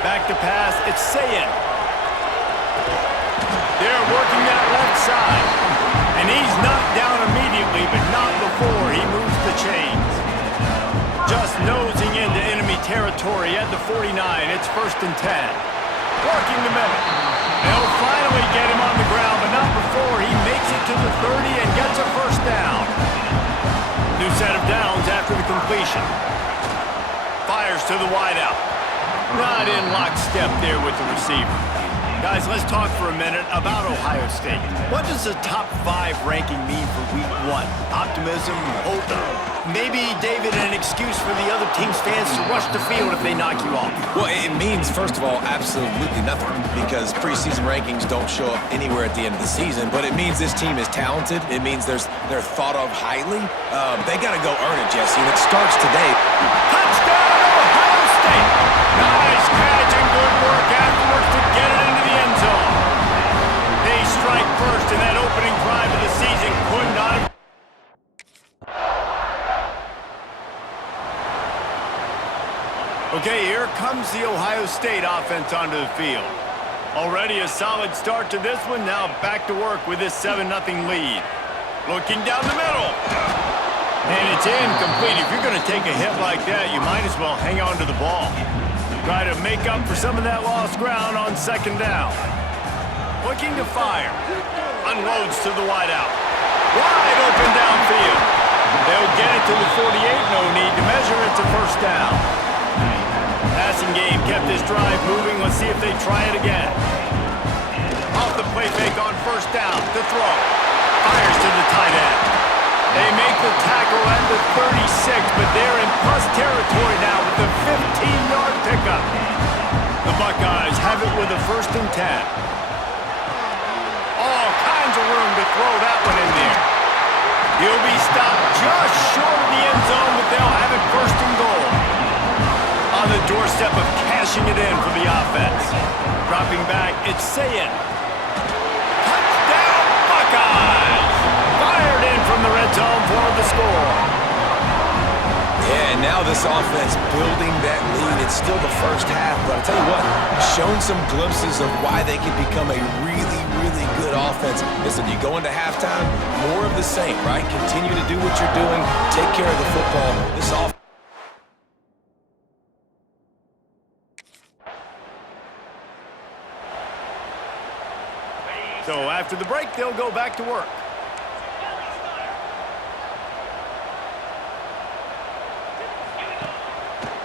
Back to pass, it's Sayin. They're working that left side. And he's knocked down immediately, but not before he moves the chains. Just nosing into enemy territory at the 49. It's 1st and 10. Working the middle. They'll finally get him on the ground, but not before he makes it to the 30 and gets a 1st down. New set of downs after the completion. Fires to the wideout. Not in lockstep there with the receiver. Guys, let's talk for a minute about Ohio State. What does the top 5 ranking mean for week 1? Optimism? Hope? Maybe, David, an excuse for the other team's fans to rush the field if they knock you off? Well, it means, first of all, absolutely nothing, because preseason rankings don't show up anywhere at the end of the season, but it means this team is talented. It means they're thought of highly. They got to go earn it, Jesse, and it starts today. Touchdown, Ohio State! Nice catch and good work afterwards to get it into the end zone. They strike first, and that opening drive of the season could not have... Okay, here comes the Ohio State offense onto the field. Already a solid start to this one. Now back to work with this 7-0 lead. Looking down the middle. And it's incomplete. If you're going to take a hit like that, you might as well hang on to the ball. Try to make up for some of that lost ground on 2nd down. Looking to fire. Unloads to the wideout. Wide open downfield. They'll get it to the 48. No need to measure. It's a 1st down. Passing game kept this drive moving. Let's see if they try it again. Off the play fake on 1st down. To throw. Fires to the tight end. They make the tackle at the 36, but they're in plus territory now with the 15-yard pickup. The Buckeyes have it with a 1st and 10. All kinds of room to throw that one in there. He'll be stopped just short of the end zone, but they'll have it 1st and goal. On the doorstep of cashing it in for the offense. Dropping back, it's Sayin. Touchdown, Buckeyes! Fired in from the red zone for the score. Yeah, and now this offense building that lead. It's still the 1st half, but I tell you what, shown some glimpses of why they can become a really, really good offense. Listen, you go into halftime, more of the same, right? Continue to do what you're doing, take care of the football. This offense. So after the break, they'll go back to work.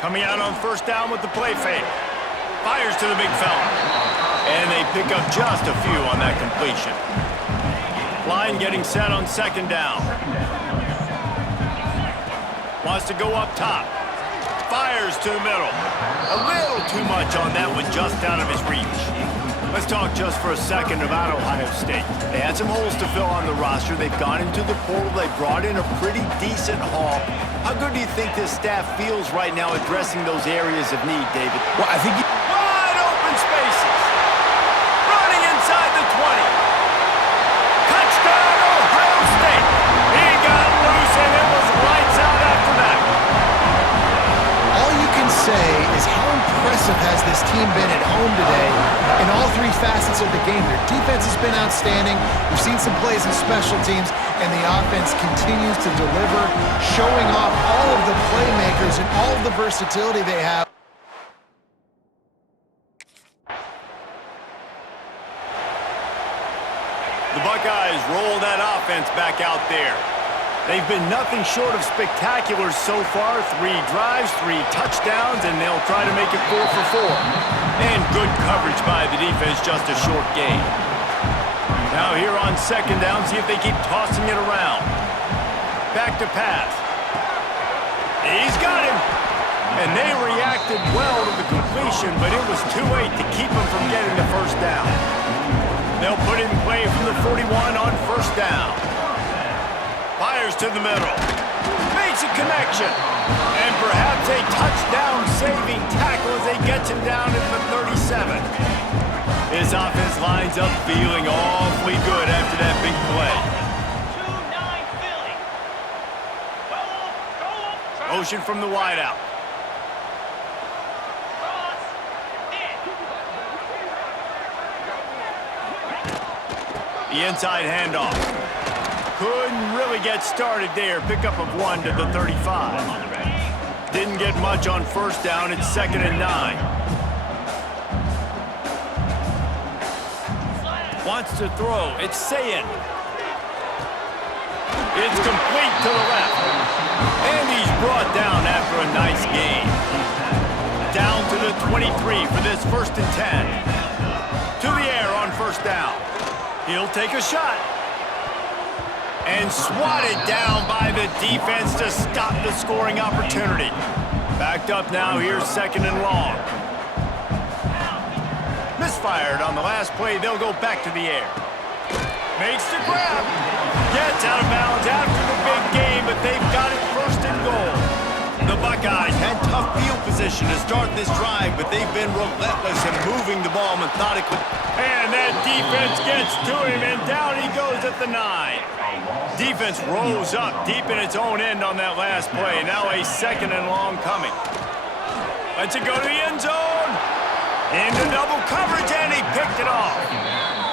Coming out on 1st down with the play fake. Fires to the big fella. And they pick up just a few on that completion. Line getting set on 2nd down. Wants to go up top. Fires to the middle. A little too much on that one, just out of his reach. Let's talk just for a second about Ohio State. They had some holes to fill on the roster. They've gone into the portal. They brought in a pretty decent haul. How good do you think this staff feels right now addressing those areas of need, David? Well, I think wide open spaces. Running inside the 20. Touchdown, Ohio State. He got loose, and it was lights out after that. All you can say is how impressive has this team been at home today in all 3 facets of the game. Their defense has been outstanding. We've seen some plays in special teams, and the offense continues to deliver, showing off all of the playmakers and all of the versatility they have. The Buckeyes roll that offense back out there. They've been nothing short of spectacular so far. 3 drives, 3 touchdowns, and they'll try to make it 4 for 4. And good coverage by the defense, just a short gain. Now here on 2nd down, see if they keep tossing it around. Back to pass. He's got him. And they reacted well to the completion, but it was too late to keep him from getting the 1st down. They'll put it in play from the 41 on 1st down. Fires to the middle. Makes a connection. And perhaps a touchdown-saving tackle as they get him down at the 37. His offense lines up feeling awfully good after that big play. Motion from the wideout. The inside handoff. Couldn't really get started there. Pickup of 1 to the 35. Didn't get much on first down. It's 2nd and 9. Wants to throw. It's Sayin. It's complete to the left. And he's brought down after a nice gain. Down to the 23 for this 1st and 10. To the air on first down. He'll take a shot. And swatted down by the defense to stop the scoring opportunity. Backed up now, here's 2nd and long. Misfired on the last play, they'll go back to the air. Makes the grab. Gets out of bounds after the big game, but they've got it 1st and goal. The Buckeyes had tough field position to start this drive, but they've been relentless in moving the ball methodically. And that defense gets to him, and down he goes at the 9. Defense rolls up deep in its own end on that last play. Now a 2nd and long coming. Lets it go to the end zone. Into double coverage, and he picked it off.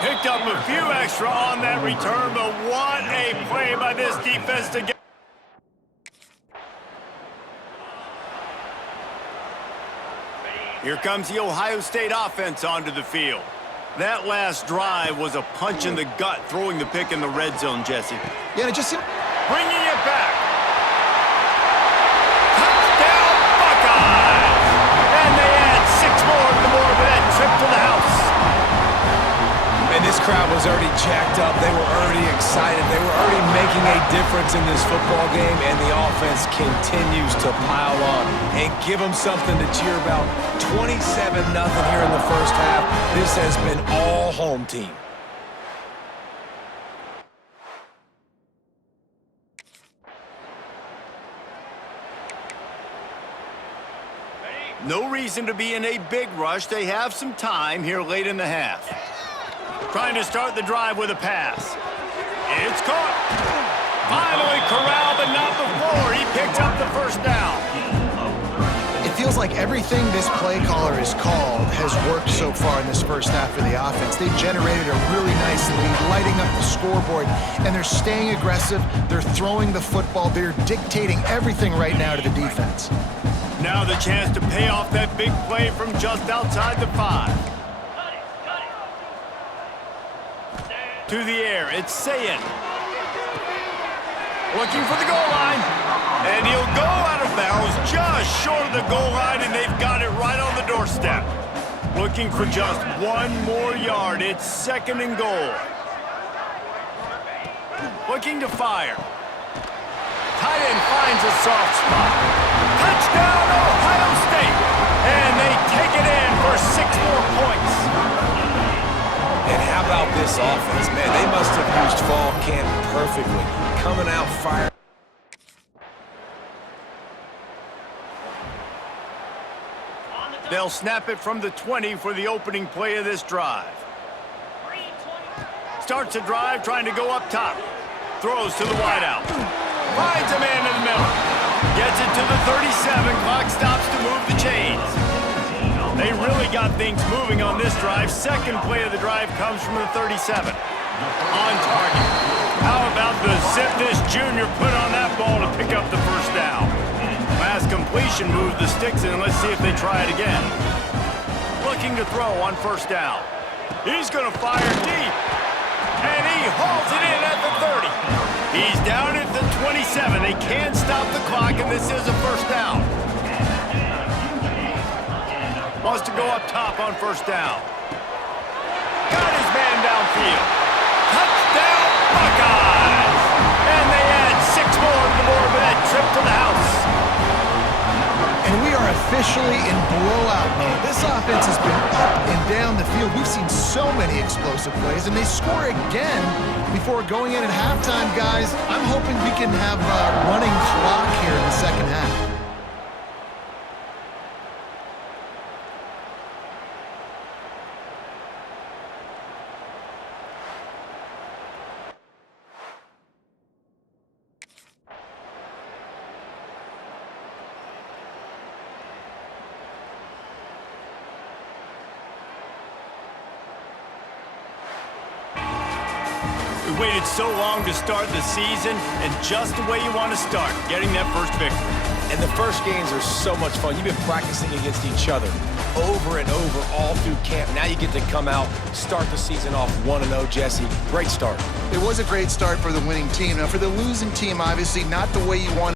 Picked up a few extra on that return, but what a play by this defense to get. Here comes the Ohio State offense onto the field. That last drive was a punch in the gut, throwing the pick in the red zone, Jesse. Yeah, it just seemed... Bringing it back. Touchdown, Buckeyes! And they add 6 more to the board with that trip to the house. And this crowd was already jacked up. They were already excited. They were already making a difference in this football game, and the offense continues to pile on and give them something to cheer about. 27-0 here in the first half. This has been all home team. No reason to be in a big rush. They have some time here late in the half. Trying to start the drive with a pass. It's caught. Finally corralled, but not before. He picked up the 1st down. It feels like everything this play caller has called has worked so far in this first half for the offense. They've generated a really nice lead, lighting up the scoreboard, and they're staying aggressive. They're throwing the football. They're dictating everything right now to the defense. Now the chance to pay off that big play from just outside the 5. To the air, it's Sayin. Looking for the goal line. And he'll go out of bounds just short of the goal line, and they've got it right on the doorstep. Looking for just 1 more yard. It's 2nd and goal. Looking to fire. Tight end finds a soft spot. Touchdown, Ohio State! And they take it in for 6 more points. And how about this offense? Man, they must have used fall camp perfectly. Coming out firing. They'll snap it from the 20 for the opening play of this drive. Starts the drive trying to go up top. Throws to the wideout. Finds a man in the middle. Gets it to the 37. Clock stops to move the chains. They really got things moving on this drive. 2nd play of the drive comes from the 37. On target. How about the zip this junior put on that ball to pick up the 1st down? Last completion moved the sticks in. Let's see if they try it again. Looking to throw on 1st down. He's going to fire deep. And he hauls it in at the 30. He's down at the 27. They can't stop the clock, and this is a 1st down. Wants to go up top on 1st down. Got his man downfield. Touchdown, Buckeyes! And they add 6 more to the board with that trip to the house. And we are officially in blowout mode. This offense has been up and down the field. We've seen so many explosive plays, and they score again before going in at halftime, guys. I'm hoping we can have a running clock here in the 2nd half. We waited so long to start the season, and just the way you want to start, getting that first victory. And the first games are so much fun. You've been practicing against each other over and over all through camp. Now you get to come out, start the season off 1-0, Jesse. Great start. It was a great start for the winning team. Now, for the losing team, obviously not the way you want